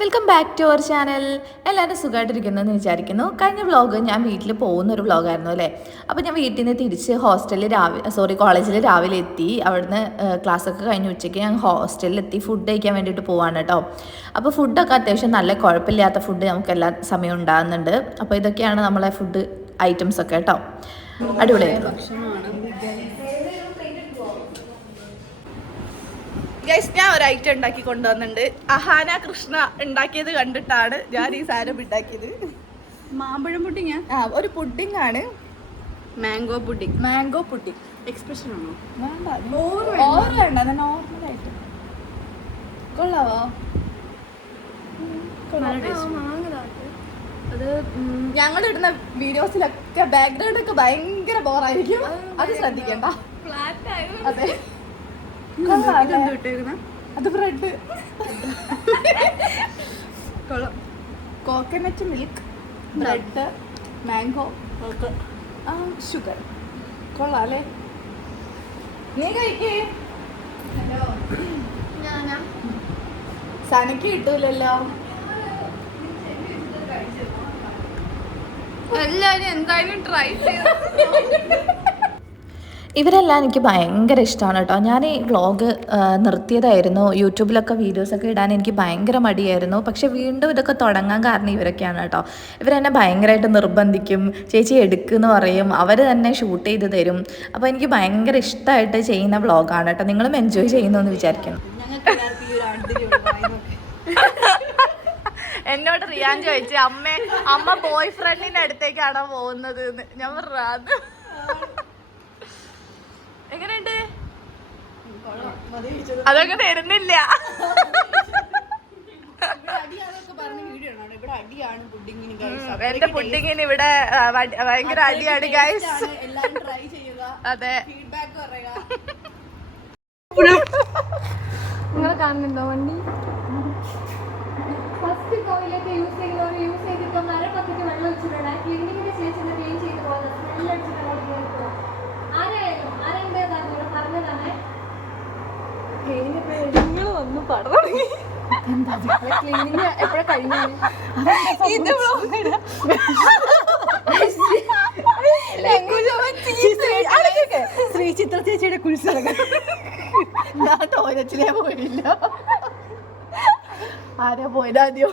Welcome back to our channel. എല്ലാവരും സുഖമായിട്ടിരിക്കുന്നതെന്ന് വിചാരിക്കുന്നു. കഴിഞ്ഞ വ്ളോഗ് ഞാൻ വീട്ടിൽ പോകുന്നൊരു വ്ളോഗായിരുന്നു അല്ലേ. അപ്പോൾ ഞാൻ വീട്ടിൽ നിന്ന് തിരിച്ച് കോളേജിൽ രാവിലെ എത്തി. അവിടുന്ന് ക്ലാസ്സൊക്കെ കഴിഞ്ഞ് ഉച്ചയ്ക്ക് ഞാൻ ഹോസ്റ്റലിലെത്തി ഫുഡ് കഴിക്കാൻ വേണ്ടിയിട്ട് പോവാണ് കേട്ടോ. അപ്പോൾ ഫുഡൊക്കെ അത്യാവശ്യം നല്ല കുഴപ്പമില്ലാത്ത ഫുഡ് നമുക്ക് എല്ലാ സമയവും ഉണ്ടാകുന്നുണ്ട്. അപ്പോൾ ഇതൊക്കെയാണ് നമ്മളെ ഫുഡ് ഐറ്റംസൊക്കെ കേട്ടോ. അടിപൊളിയായിരുന്നു. ഗൈസ്, ഞാൻ ഒരു ഐറ്റം ഉണ്ടാക്കി കൊണ്ടുവന്നിട്ടുണ്ട്. അഹാന കൃഷ്ണ ഉണ്ടാക്കിയത് കണ്ടിട്ടാണ് ഞാൻ ഈ സാധനം ഉണ്ടാക്കിയത്. മാമ്പഴം പുഡിങ്. ഒരു പുഡിംഗ് ആണ്. Mango pudding. എക്സ്പ്രഷൻ ആണോ? ഓവർ വേണ്ട, നോർമലായിട്ട്. കൊള്ളാവോ? അത് ഞങ്ങളിടുന്ന വീഡിയോസിലൊക്കെ ബാക്ക്ഗ്രൗണ്ട് ഒക്കെ ഭയങ്കര ബോറായിരിക്കും. അത് ശ്രദ്ധിക്കണ്ട. അതെ, അത് bread. Coconut milk, bread, mango, sugar. കൊള്ളാം അല്ലേ? നീ കഴിക്കേ. സനക്ക് കിട്ടൂലല്ലോ. എല്ലാരും എന്തായാലും ട്രൈ ചെയ്തു. ഇവരെല്ലാം എനിക്ക് ഭയങ്കര ഇഷ്ടമാണ് കേട്ടോ. ഞാൻ ഈ വ്ളോഗ് നിർത്തിയതായിരുന്നു. യൂട്യൂബിലൊക്കെ വീഡിയോസൊക്കെ ഇടാൻ എനിക്ക് ഭയങ്കര മടിയായിരുന്നു. പക്ഷേ വീണ്ടും ഇതൊക്കെ തുടങ്ങാൻ കാരണം ഇവരൊക്കെയാണ് കേട്ടോ. ഇവരെന്നെ ഭയങ്കരമായിട്ട് നിർബന്ധിക്കും. ചേച്ചി എടുക്കുമെന്ന് പറയും. അവർ തന്നെ ഷൂട്ട് ചെയ്ത് തരും. അപ്പോൾ എനിക്ക് ഭയങ്കര ഇഷ്ടമായിട്ട് ചെയ്യുന്ന വ്ളോഗാണ് കേട്ടോ. നിങ്ങളും എൻജോയ് ചെയ്യുന്നു എന്ന് വിചാരിക്കണം. എന്നോട് റിയാൻ ചോദിച്ചു, അമ്മ ബോയ് ഫ്രണ്ടിന്റെ അടുത്തേക്കാണോ പോകുന്നത് എന്ന്. ഞാൻ പറഞ്ഞത് എങ്ങനെയുണ്ട്? അതൊക്കെ തരുന്നില്ല. എന്റെ പുഡിങ്ങിന് ഇവിടെ ഭയങ്കര അടിയാണ് ഗൈസ്. അതെ, നിങ്ങൾ കാണുന്നുണ്ടോ വണ്ടി? ഫസ്റ്റ് കോയിലൊക്കെ യൂസ് ചെയ്തിട്ട് മരപ്പത്തിട്ട് വെള്ളം വെച്ചിട്ടുണ്ട്. ക്ലീനിങ്ങിന് ശേഷം ക്ലീൻ ചെയ്ത് പോകുന്നത് സ്മെല്ല് അടിച്ചിട്ട് പറഞ്ഞതാണ്. നിങ്ങൾ വന്ന് പടം ക്ലീനിങ് എപ്പോഴാ കഴിഞ്ഞു? ശ്രീ ചിത്ര ചേച്ചിയുടെ കുരിശിലൊക്കെ ഞാൻ ടോയ്ലറ്റിലേ പോയില്ല. ആരാ പോയത് ആദ്യം?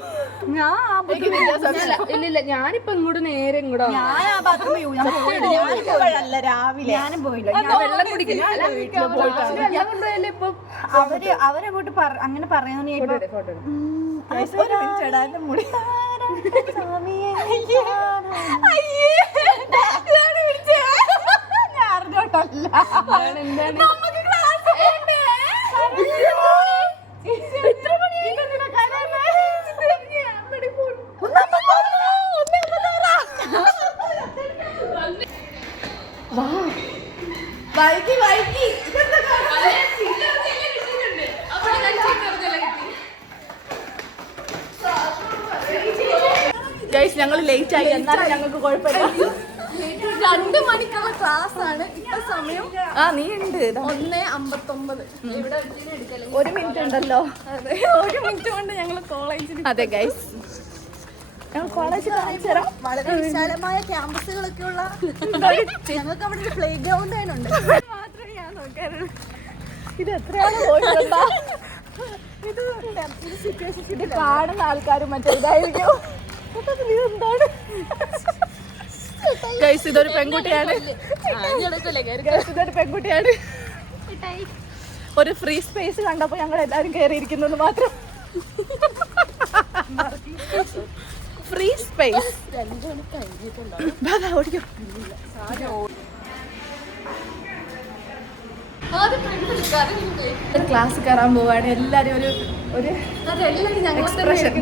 ഇല്ല, ഞാനിപ്പോ ഇങ്ങോട്ട് നേരെ ഇങ്ങോട്ടോ. രാവിലെ ഞാനും പോയില്ല. വെള്ളം കുടിക്കില്ല. അവരങ്ങോട്ട് അങ്ങനെ പറയാൻ മുടി അറിഞ്ഞോട്ടല്ല. ഗൈസ്, ഞങ്ങൾ ലേറ്റ് ആയി. എന്നാലും ഞങ്ങൾക്ക് കുഴപ്പമില്ല. 2 മണിക്കുള്ള ക്ലാസ് ആണ് ഇപ്പൊ സമയം. നീ ഉണ്ട് 1:59. ഇവിടെ 1 മിനിറ്റ് ഉണ്ടല്ലോ. അതെ, 1 മിനിറ്റ് കൊണ്ട് ഞങ്ങൾ കോളേജിൽ. അതെ ഗൈസ്, ഞങ്ങൾ കോളേജിൽ കാണിച്ചു തരാം. വളരെ വിശാലമായ ക്യാമ്പസുകളൊക്കെ ഉള്ള ഞങ്ങൾക്ക് അവിടെ ഒരു പ്ലേ ഗ്രൗണ്ട് തന്നെ ഉണ്ട്. മാത്രമേ ഞാൻ നോക്കാറുള്ളൂ. ഇത് എത്രയാണ് പോയിട്ടുണ്ടോ? ഇത് കാണുന്ന ആൾക്കാരും മറ്റേ ഇതായിരിക്കും. എന്താണ് ഗൈസ്, ഇതൊരു പെൺകുട്ടിയാണ്. ഒരു ഫ്രീ സ്പേസ് കണ്ടപ്പോ ഞങ്ങൾ എല്ലാരും കയറിയിരിക്കുന്നത് മാത്രം. ഫ്രീ സ്പേസ് ക്ലാസ് കയറാൻ പോവാണ്. എല്ലാരും ഒരു എക്സ്പ്രഷൻ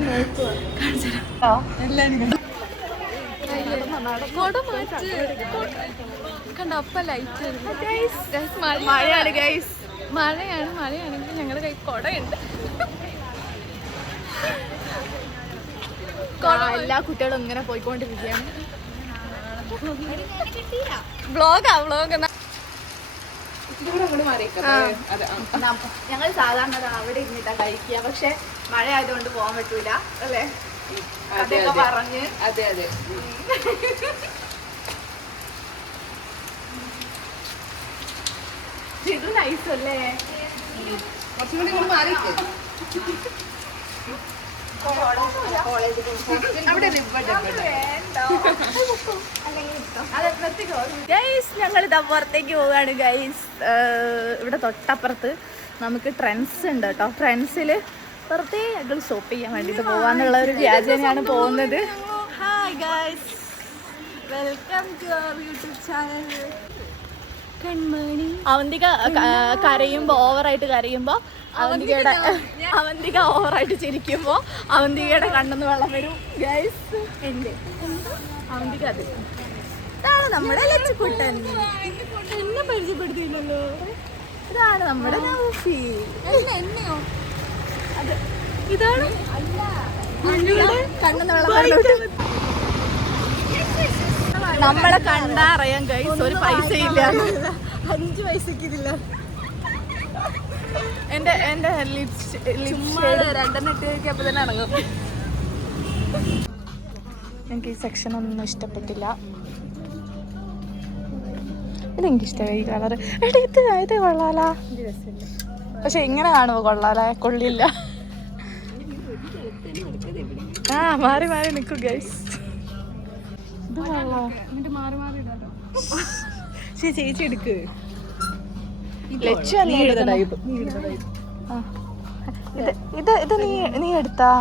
മഴയാണ് ഗൈസ്. മഴയാണെങ്കിൽ ഞങ്ങളുടെ കൈ കുടയുണ്ട്. എല്ലാ കുട്ടികളും ഇങ്ങനെ പോയിക്കൊണ്ടിരിക്കുകയാണ്. വ്ളോഗ് ഞങ്ങൾ സാധാരണ അവിടെ ഇരുന്നിട്ടാ കഴിക്കുക, പക്ഷെ മഴ ആയതുകൊണ്ട് പോകാൻ പറ്റൂല അല്ലേ? അതൊക്കെ പറഞ്ഞ് അതെ അതെ ഇത് നൈസല്ലേ? കുറച്ചും കൂടി ഇങ്ങോട്ട് മാറിയിട്ട് ഞങ്ങൾ ഇതാ പുറത്തേക്ക് പോവുകയാണ് ഗൈസ്. ഇവിടെ തൊട്ടപ്പുറത്ത് നമുക്ക് ട്രെൻഡ്സ് ഉണ്ട് കേട്ടോ. ട്രെൻഡ്സിൽ വെറുതെ ഞങ്ങൾ ഷോപ്പ് ചെയ്യാൻ വേണ്ടിയിട്ട് പോവാന്നുള്ള ഒരു വ്യാജനയാണ് പോകുന്നത്. Hi guys, welcome to our YouTube channel. Avantika കരയുമ്പോ ഓവറായിട്ട് കരയുമ്പോ അവന്തിക ഓവറായിട്ട് ചിരിക്കുമ്പോ അവന്തികയുടെ കണ്ണെന്ന് വെള്ളം വരും ഗൈസ്. അവന്തിക അത് ഇതാണ് നമ്മുടെ ലച്ചുക്കുട്ടൻ. എന്നെ പരിചയപ്പെടുത്തിയില്ലല്ലോ. ഇതാണ് നമ്മുടെ നൗഫി. അത് ഇതാണ് കണ്ണെന്ന് വെള്ളം വരും. നമ്മളെ കണ്ടാ അറിയാം ഗൈസ്, ഒരു പൈസ ഇല്ല. 5 പൈസക്ക് ഇതില്ല. എന്റെ രണ്ടെണ്ണിട്ട് തന്നെ ഇറങ്ങും. എനിക്ക് ഈ സെക്ഷൻ ഒന്നും ഇഷ്ടപ്പെട്ടില്ല. ഇതെനിക്കിഷ്ടമായി ഈ കളർ. എടാ ഇത് കൊള്ളാലാ, പക്ഷെ ഇങ്ങനെ കാണുമ്പോ കൊള്ളാലാ, കൊള്ളില്ല. മാറി മാറി നിൽക്കും ഗൈസ്. ഇത് കൊള്ളാം. ചേച്ചി എടുക്ക്. ഇത് നീ എടുത്താ?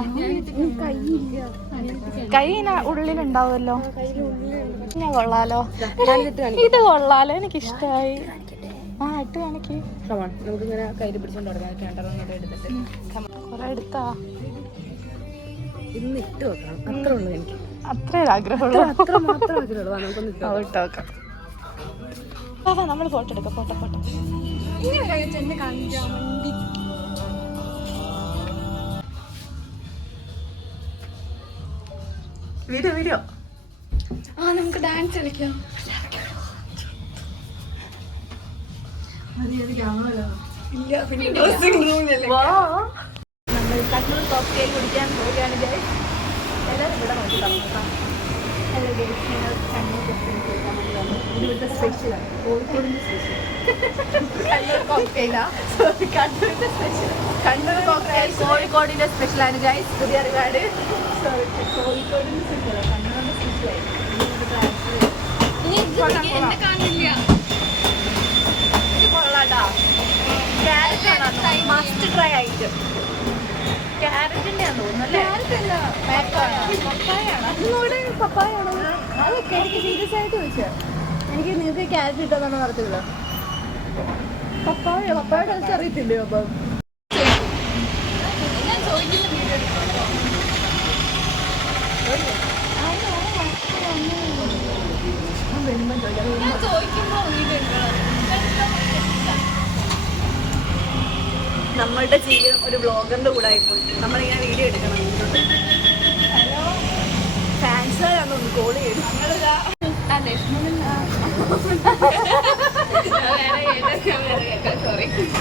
കൈ ഉള്ളിലുണ്ടാവുമല്ലോ. ഞാൻ കൊള്ളാലോ, ഇത് കൊള്ളാലോ, എനിക്കിഷ്ടായി. ഇട്ട് കാണിക്ക്. നമുക്കിങ്ങനെ കയ്യിൽ പിടിച്ചോണ്ട് കൊറേ എടുത്താ? ഇന്ന് ഇട്ട് വെക്കണം, അത്രേ ഉള്ളൂ എനിക്ക്. അത്രേ ആഗ്രഹമുള്ളൂ. അത്ര മാത്രം ആഗ്രഹമുള്ളൂ. നമുക്കൊന്ന് ഇട്ട് വെക്കാം. നമ്മൾ ഫോട്ടോ എടുക്കാം. ഫോട്ടോ വീഡിയോ നമുക്ക് ഡാൻസ് കളിക്കാം. നമ്മൾ കണ്ണൂർ കോക്ടെയിൽ കുടിക്കാൻ പോവുകയാണ് ഗൈസ്. എല്ലാവരും ഇവിടെ നോക്കി തന്നു. ഹലോ ഗൈസ്, ഞങ്ങൾ കണ്ണൂർ കോക്ടെയിൽ കുടിക്കാൻ വേണ്ടി വന്നു. ഇത് ഇവിടുത്തെ സ്പെഷ്യലാണ്, കോഴിക്കോടിൻ്റെ സ്പെഷ്യൽ. കണ്ണൂർ കോക്ടെയിലാ, സോറി കണ്ണൂരിൻ്റെ സ്പെഷ്യൽ. കണ്ണൂർ കോക്ടെയിൽ കോഴിക്കോടിൻ്റെ സ്പെഷ്യലാണ് ഗൈസ്. പുതിയ അറിവാട്. സോറി, കോഴിക്കോടിൻ്റെ സ്പെഷ്യലാണ്, കണ്ണൂരിൻ്റെ സ്പെഷ്യലായി. ഇത് കൊള്ളാട്ടാ. Carrot must try item. ക്യാരറ്റിന്റെ ആണെന്ന് തോന്നുന്നു. പപ്പായാണോ? അതൊക്കെ എനിക്ക് സീരിയസ് ആയിട്ട് ചോദിച്ചാൽ എനിക്ക് നിങ്ങൾക്ക് ക്യാരറ്റ് ഇട്ടെന്നാണ് പറഞ്ഞത്. പപ്പായ കളിച്ച് അറിയത്തില്ലേ? അപ്പം നമ്മളുടെ ജീവിതം ഒരു ബ്ലോഗറിന്റെ കൂടെ ആയിപ്പോയി. നമ്മളിങ്ങനെ വീഡിയോ എടുക്കണം. ഹലോ ഫാൻസുകാരാണ് ഒന്ന് കോൾ ചെയ്തു.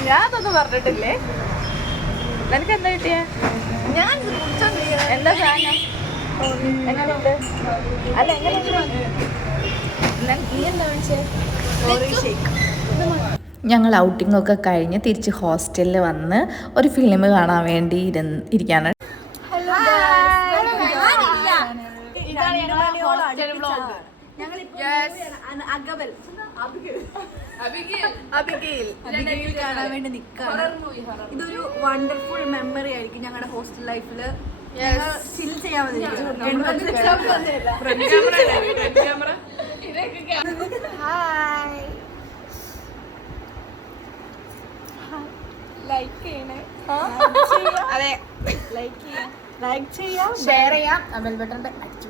ഞാൻ അതൊന്നും പറഞ്ഞിട്ടില്ലേ. നിനക്ക് എന്താ കിട്ടിയ? ഞാൻ എന്താ സാധനം? എങ്ങനെയുണ്ട്? അല്ല എങ്ങനെയുണ്ട്? നീ എന്താ വിളിച്ചേ? ഞങ്ങൾ ഔട്ടിങ്ങൊക്കെ കഴിഞ്ഞ് തിരിച്ച് ഹോസ്റ്റലിൽ വന്ന് ഒരു ഫിലിം കാണാൻ വേണ്ടി ഇരിക്കാണ്. അബിഗയിൽ കാണാൻ വേണ്ടി നിൽക്കാണ്. ഇതൊരു വണ്ടർഫുൾ മെമ്മറി ആയിരിക്കും ഞങ്ങളുടെ ഹോസ്റ്റൽ ലൈഫിൽ. ചിൽ ചെയ്യാൻ ലൈക്ക് ചെയ്യണേ. അതെ, ലൈക്ക് ചെയ്യാം, ഷെയർ ചെയ്യാം, ബെൽ ബട്ടൺ അടിച്ചു.